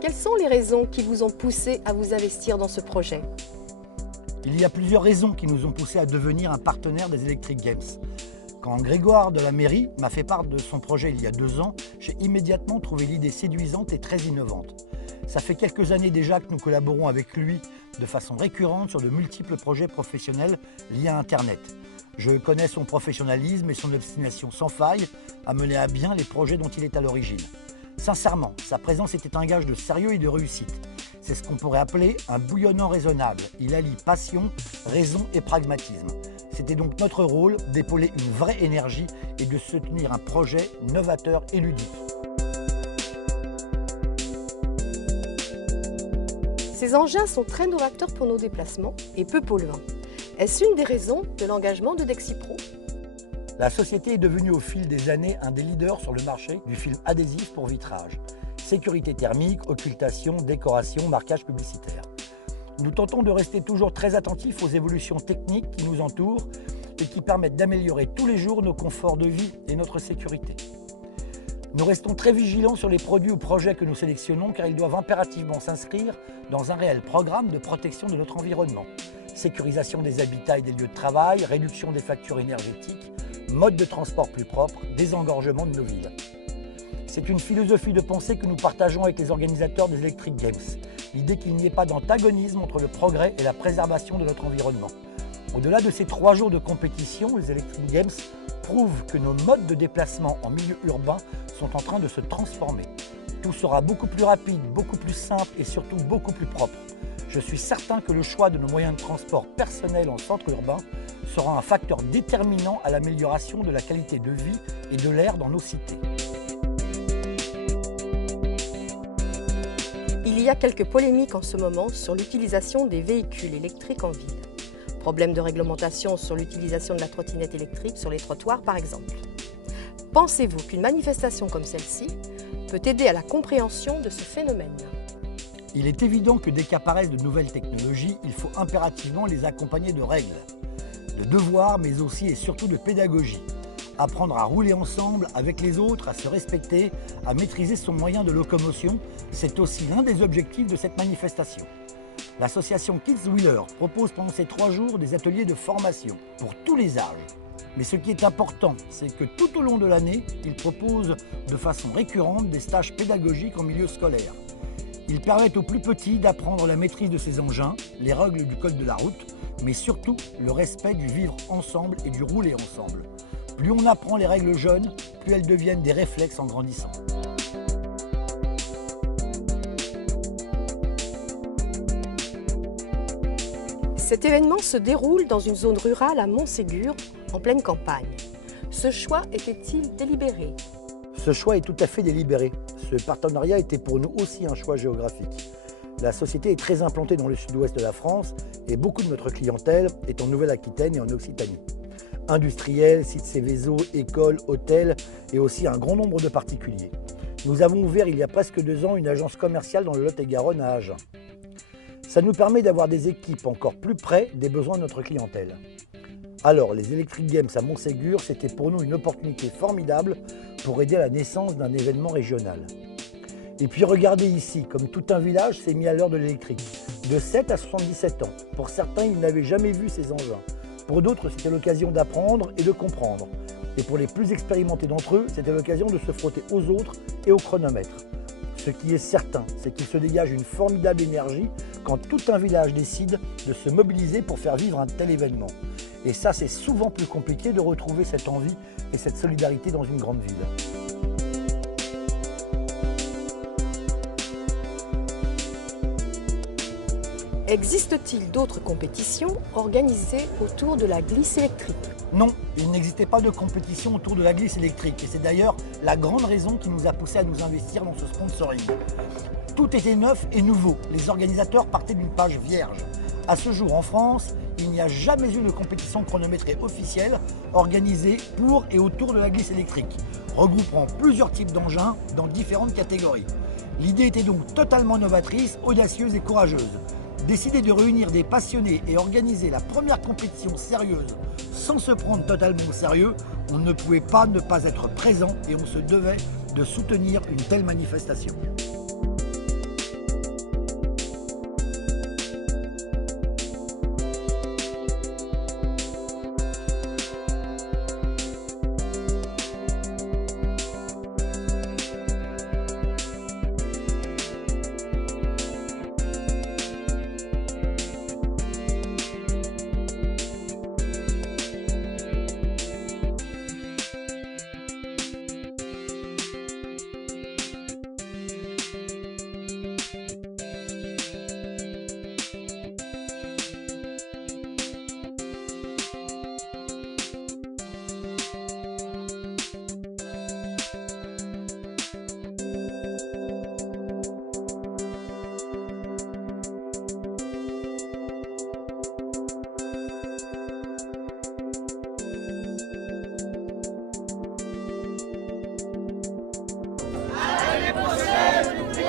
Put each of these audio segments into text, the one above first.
Quelles sont les raisons qui vous ont poussé à vous investir dans ce projet? Il y a plusieurs raisons qui nous ont poussé à devenir un partenaire des Electric Games. Quand Grégoire de la mairie m'a fait part de son projet il y a 2 ans, j'ai immédiatement trouvé l'idée séduisante et très innovante. Ça fait quelques années déjà que nous collaborons avec lui de façon récurrente sur de multiples projets professionnels liés à Internet. Je connais son professionnalisme et son obstination sans faille à mener à bien les projets dont il est à l'origine. Sincèrement, sa présence était un gage de sérieux et de réussite. C'est ce qu'on pourrait appeler un bouillonnant raisonnable. Il allie passion, raison et pragmatisme. C'était donc notre rôle d'épauler une vraie énergie et de soutenir un projet novateur et ludique. Ces engins sont très novateurs pour nos déplacements et peu polluants. Est-ce une des raisons de l'engagement de Dexipro? La société est devenue au fil des années un des leaders sur le marché du film adhésif pour vitrage. Sécurité thermique, occultation, décoration, marquage publicitaire. Nous tentons de rester toujours très attentifs aux évolutions techniques qui nous entourent et qui permettent d'améliorer tous les jours nos conforts de vie et notre sécurité. Nous restons très vigilants sur les produits ou projets que nous sélectionnons car ils doivent impérativement s'inscrire dans un réel programme de protection de notre environnement. Sécurisation des habitats et des lieux de travail, réduction des factures énergétiques, mode de transport plus propre, désengorgement de nos villes. C'est une philosophie de pensée que nous partageons avec les organisateurs des Electric Games. L'idée qu'il n'y ait pas d'antagonisme entre le progrès et la préservation de notre environnement. Au-delà de ces 3 jours de compétition, les Electric Games prouvent que nos modes de déplacement en milieu urbain sont en train de se transformer. Tout sera beaucoup plus rapide, beaucoup plus simple et surtout beaucoup plus propre. Je suis certain que le choix de nos moyens de transport personnels en centre urbain sera un facteur déterminant à l'amélioration de la qualité de vie et de l'air dans nos cités. Il y a quelques polémiques en ce moment sur l'utilisation des véhicules électriques en ville. Problème de réglementation sur l'utilisation de la trottinette électrique sur les trottoirs par exemple. Pensez-vous qu'une manifestation comme celle-ci peut aider à la compréhension de ce phénomène? Il est évident que dès qu'apparaissent de nouvelles technologies, il faut impérativement les accompagner de règles, de devoirs, mais aussi et surtout de pédagogie. Apprendre à rouler ensemble avec les autres, à se respecter, à maîtriser son moyen de locomotion, c'est aussi l'un des objectifs de cette manifestation. L'association Kids Wheeler propose pendant ces 3 jours des ateliers de formation pour tous les âges. Mais ce qui est important, c'est que tout au long de l'année, ils proposent de façon récurrente des stages pédagogiques en milieu scolaire. Ils permettent aux plus petits d'apprendre la maîtrise de ces engins, les règles du code de la route, mais surtout le respect du vivre ensemble et du rouler ensemble. Plus on apprend les règles jeunes, plus elles deviennent des réflexes en grandissant. Cet événement se déroule dans une zone rurale à Montségur, en pleine campagne. Ce choix était-il délibéré? Ce choix est tout à fait délibéré. Ce partenariat était pour nous aussi un choix géographique. La société est très implantée dans le sud-ouest de la France et beaucoup de notre clientèle est en Nouvelle-Aquitaine et en Occitanie. Industriels, sites Céveso, écoles, hôtels et aussi un grand nombre de particuliers. Nous avons ouvert il y a presque 2 ans une agence commerciale dans le Lot-et-Garonne à Agen. Ça nous permet d'avoir des équipes encore plus près des besoins de notre clientèle. Alors, les Electric Games à Montségur, c'était pour nous une opportunité formidable pour aider à la naissance d'un événement régional. Et puis regardez ici, comme tout un village s'est mis à l'heure de l'électrique, de 7 à 77 ans. Pour certains, ils n'avaient jamais vu ces engins. Pour d'autres, c'était l'occasion d'apprendre et de comprendre. Et pour les plus expérimentés d'entre eux, c'était l'occasion de se frotter aux autres et au chronomètre. Ce qui est certain, c'est qu'il se dégage une formidable énergie quand tout un village décide de se mobiliser pour faire vivre un tel événement. Et ça, c'est souvent plus compliqué de retrouver cette envie et cette solidarité dans une grande ville. Existe-t-il d'autres compétitions organisées autour de la glisse électrique? Non, il n'existait pas de compétition autour de la glisse électrique et c'est d'ailleurs la grande raison qui nous a poussé à nous investir dans ce sponsoring. Tout était neuf et nouveau, les organisateurs partaient d'une page vierge. À ce jour en France, il n'y a jamais eu de compétition chronométrée officielle organisée pour et autour de la glisse électrique, regroupant plusieurs types d'engins dans différentes catégories. L'idée était donc totalement novatrice, audacieuse et courageuse. Décider de réunir des passionnés et organiser la première compétition sérieuse sans se prendre totalement au sérieux, on ne pouvait pas ne pas être présent et on se devait de soutenir une telle manifestation.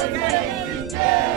collectivité.